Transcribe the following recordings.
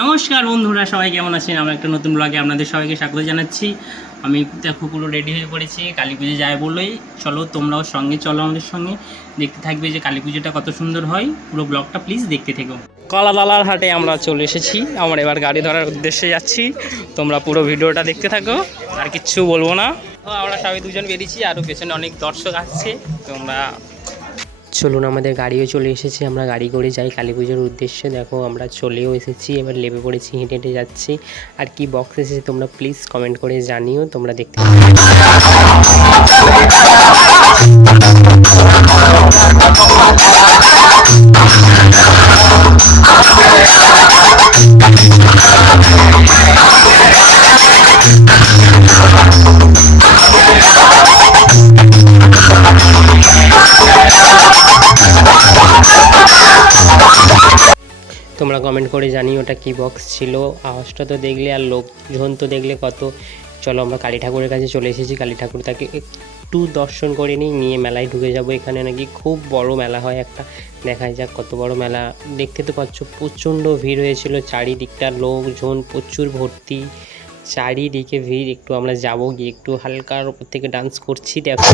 নমস্কার বন্ধুরা, সবাই কেমন আছেন? আমরা একটা নতুন ব্লগে আপনাদের সবাইকে স্বাগত জানাচ্ছি। আমি দেখো পুরো রেডি হয়ে পড়েছি কালী পুজো যায় বলেই চলো তোমরাও সঙ্গে, চলো আমাদের সঙ্গে। দেখতে থাকবে যে কালী পুজোটা কত সুন্দর হয়। পুরো ব্লগটা প্লিজ দেখতে থেকো। কলাদালার হাটে আমরা চলে এসেছি। আমরা এবার গাড়ি ধরার উদ্দেশ্যে যাচ্ছি। তোমরা পুরো ভিডিওটা দেখতে থাকো। আর কিচ্ছু বলব না। আমরা সবাই দুজন বেরিয়েছি আরও পেছনে অনেক দর্শক আসছে। তোমরা চলুন, আমাদের গাড়িও চলে এসেছে। আমরা গাড়ি করে যাই কালী পুজোর উদ্দেশ্যে। দেখো, আমরা চলেও এসেছি, এবার লেবে পড়েছি, হেঁটে হেঁটে যাচ্ছি। আর কি বক্স এসেছে তোমরা প্লিজ কমেন্ট করে জানিও, তোমরা দেখতে তোমরা কমেন্ট করে জানিও ওটা কি বক্স ছিল। আওয়াজটা তো দেখলে আর লোকজন তো দেখলে কত। চলো আমরা কালী ঠাকুরের কাছে চলে এসেছি। কালী ঠাকুর তাকে একটু দর্শন করে নিই, নিয়ে মেলায় ঢুকে যাব। এখানে নাকি খুব বড় মেলা হয় একটা। দেখা যাক কত বড় মেলা। দেখতে তো পাচ্ছ প্রচণ্ড ভিড় হয়েছিল চারিদিকটা। লোকজন প্রচুর ভর্তি। চারিদিকে ভিড়। একটু আমরা যাব গিয়ে একটু হালকার উপর থেকে ডান্স করছি, দেখো।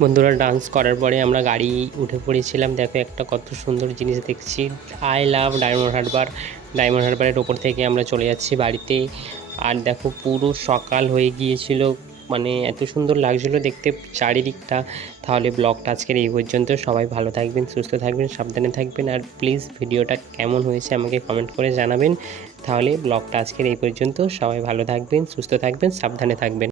বন্ধুরা ডান্স করার পরে আমরা গাড়ি উঠে পড়েছিলাম। দেখো একটা কত সুন্দর জিনিস দেখছি। আই লাভ ডায়মন্ড হারবার ডায়মন্ড হারবারের ওপর থেকে আমরা চলে যাচ্ছি বাড়িতে। আর দেখো পুরো সকাল হয়ে গিয়েছিল। মানে এত সুন্দর লাগছিল দেখতে চারিদিকটা। তাহলে ব্লগটা আজকের এই পর্যন্ত। সবাই ভালো থাকবেন, সুস্থ থাকবেন, সাবধানে থাকবেন। আর প্লিজ ভিডিওটা কেমন হয়েছে আমাকে কমেন্ট করে জানাবেন। তাহলে ব্লগটা আজকের এই পর্যন্ত। সবাই ভালো থাকবেন, সুস্থ থাকবেন, সাবধানে থাকবেন।